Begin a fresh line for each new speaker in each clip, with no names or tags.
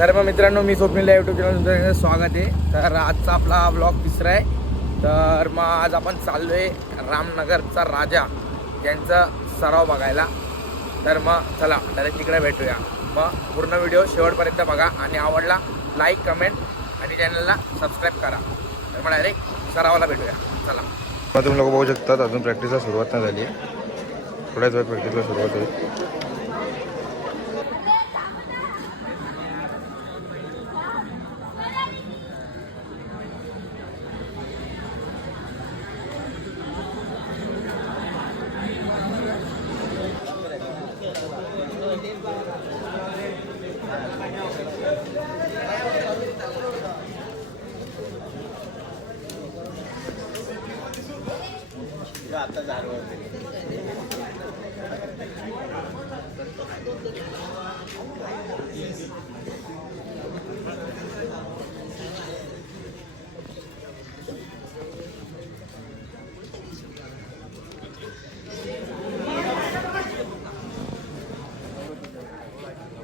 तर मग मित्रांनो मी स्वप्नील यूट्यूब चॅनल स्वागत आहे. तर आजचा आपला ब्लॉग तिसरा आहे. तर मग आज आपण चाललो आहे रामनगरचा राजा यांचा सराव बघायला. तर मग चला डायरेक्ट तिकडे भेटूया. मग पूर्ण व्हिडिओ शेवटपर्यंत बघा आणि आवडला लाईक कमेंट आणि चॅनलला सबस्क्राईब करा. तर मग डायरेक्ट सरावाला भेटूया. चला.
मग तुम्ही लोक बघू शकतात अजून प्रॅक्टिसला सुरुवात नाही झाली आहे. थोड्याच वेळ प्रॅक्टिसला सुरुवात होईल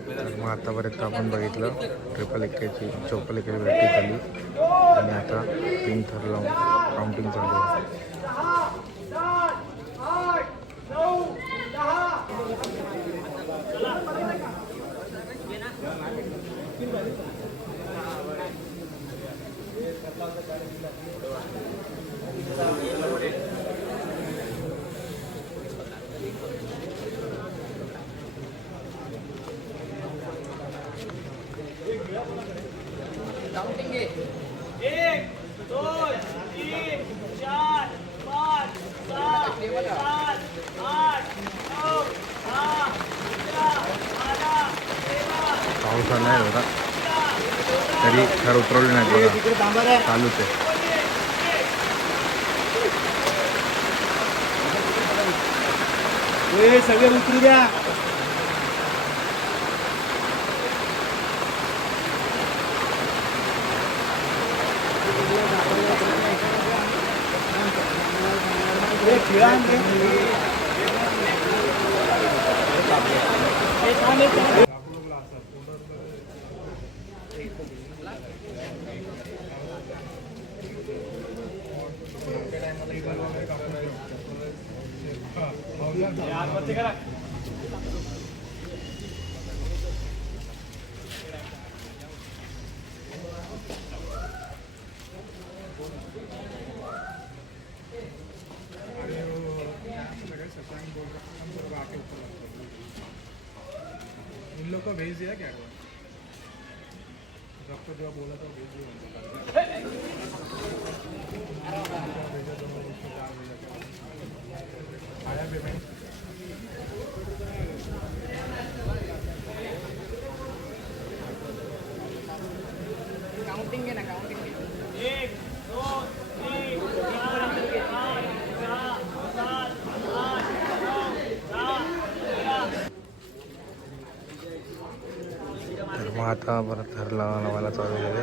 तर मग आतापर्यंत आपण बघितलं ट्रिपल एकेची चौपल एकेची व्यक्ती झाली. आणि आता तीन थर लावून काउंटिंग चालू आहे.
एक दोन तीन चार पाच सहा सात आठ नऊ दहा अकरा बारा तेरा
पाऊस आला आहे होता तरी थर उतरवले नाही बघा. चालूच आहे
सगळे उतरू द्या.
grande. तो भेज दिया क्या डॉक्टर जो बोला था भेज दिया। आया पेमेंट
एक दोन तीन चार पाच सहा सात आठ नऊ दहा अकरा
तर मग आता परत थर लावा लावायला चालू झाले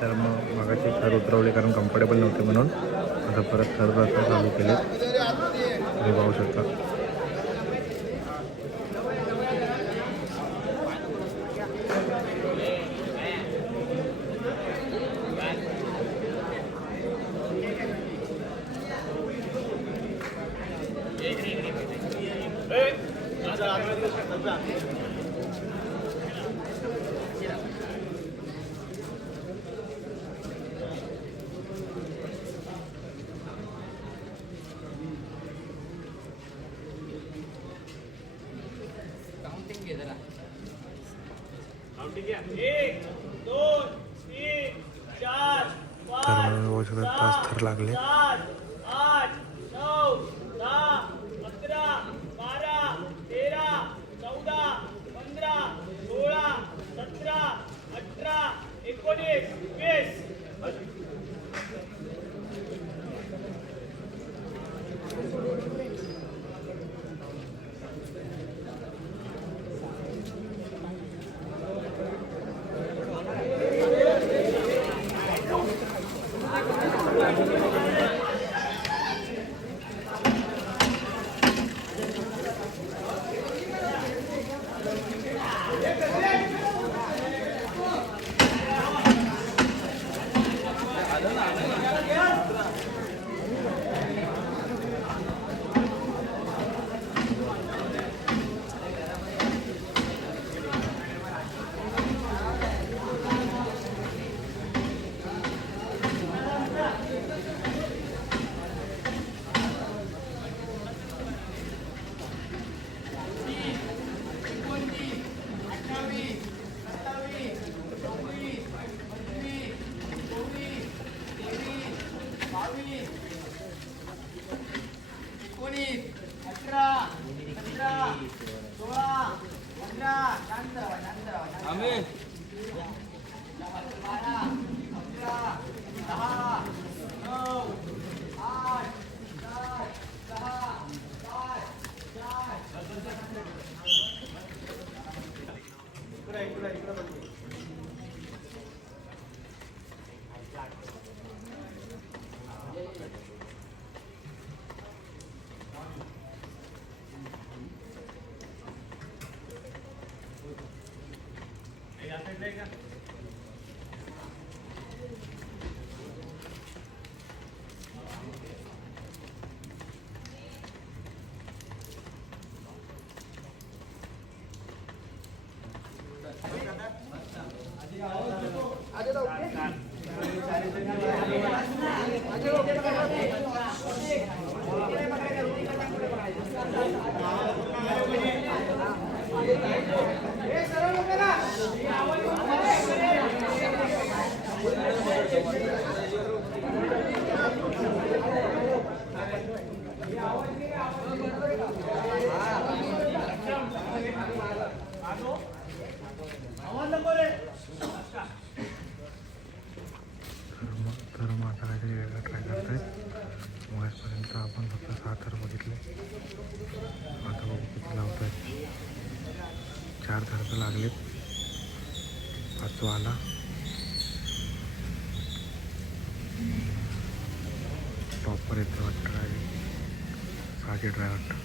तर मग मगाशी थर उतरवले कारण कम्फर्टेबल नव्हते म्हणून. आता परत थर रचना चालू केले तुम्ही पाहू शकता
एक
तर
पाच
थर लागले.
Thank you. तर
मग तर मग आता काहीतरी वेगळा ट्राय करतायत मगासपर्यंत आपण फक्त सहा थर बघितले. आता बघू किती लावत आहेत चार थर तर लागलेत. पाचवा आला टॉपर येतं वाटतं ट्राय सहाशे ट्राय वाटतं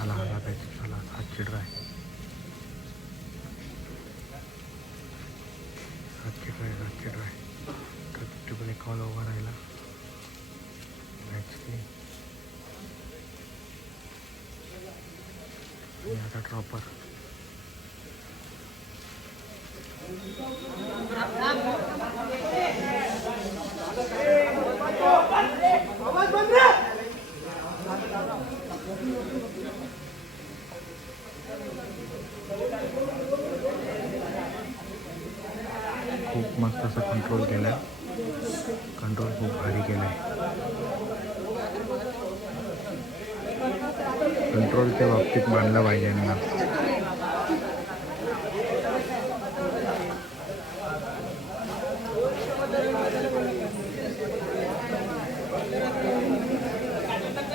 आला आला पाहिजे आला सातशे ड्राय ट्राय सातशे ट्राय तर ट्रिपल एकावाला उभा राहिला मॅच आणि आता ट्रॉपर खूप मस्त असं कंट्रोल केलं आहे कंट्रोल खूप भारी केलं आहे कंट्रोलच्या बाबतीत मानलं पाहिजे यांना.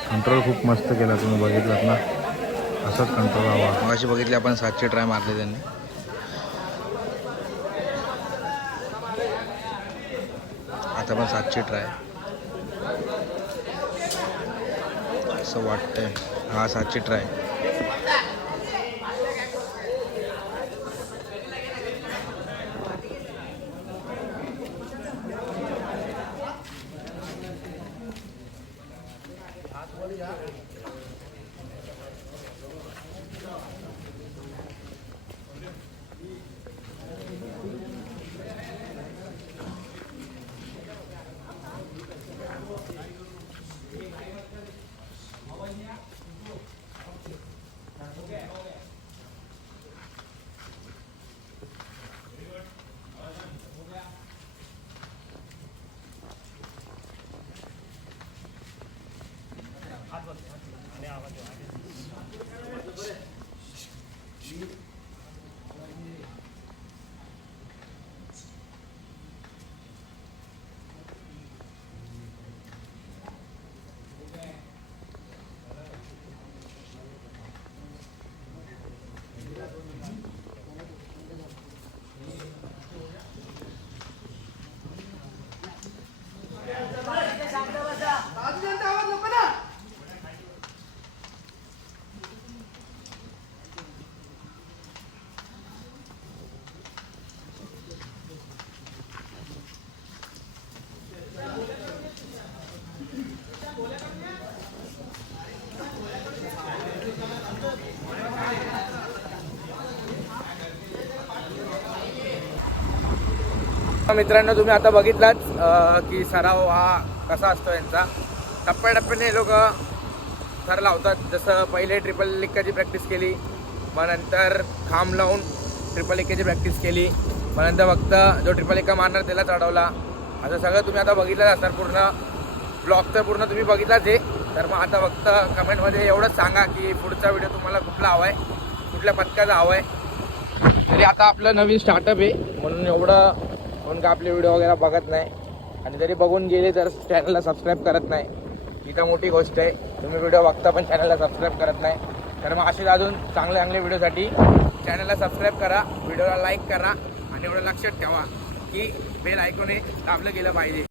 कंट्रोल खूप मस्त केला तुम्ही बघितलात ना. असंच कंट्रोल हवा. अशी बघितली आपण सातशे ट्राय मारले त्यांनी. आता पण सातशे ट्राय. असं वाटतंय. हा सातशे ट्राय.
मित्रांनो तुम्ही आता बघितलाच की सराव हा कसा असतो यांचा. टप्प्याटप्प्याने लोक सर लावतात. जसं पहिले ट्रिपल लिक्काची प्रॅक्टिस केली मग नंतर खांब लावून ट्रिपल लिक्काची प्रॅक्टिस केली मग नंतर फक्त जो ट्रिपल लिक्का मारणार त्याला चढवला असं सगळं तुम्ही आता बघितलंच असणार पूर्ण. ब्लॉग तर पूर्ण तुम्ही बघितलाच आहे. तर मग आता फक्त कमेंटमध्ये एवढंच सांगा की पुढचा व्हिडिओ तुम्हाला कुठला हवा आहे कुठल्या पथकाचा हवं आहे तरी आता आपलं नवीन स्टार्टअप आहे. म्हणून एवढं कोण का आपले व्हिडिओ वगैरे बघत नाही. आणि जरी बघून गेले तर चॅनलला सबस्क्राईब करत नाही. ही तर मोठी गोष्ट आहे. तुम्ही व्हिडिओ बघता पण चॅनलला सबस्क्राईब करत नाही. तर मग असेच अजून चांगले चांगले व्हिडिओसाठी चॅनलला सबस्क्राईब करा व्हिडिओला लाईक करा आणि एवढं लक्षात ठेवा की बेल ऐकून दाबलं गेलं पाहिजे.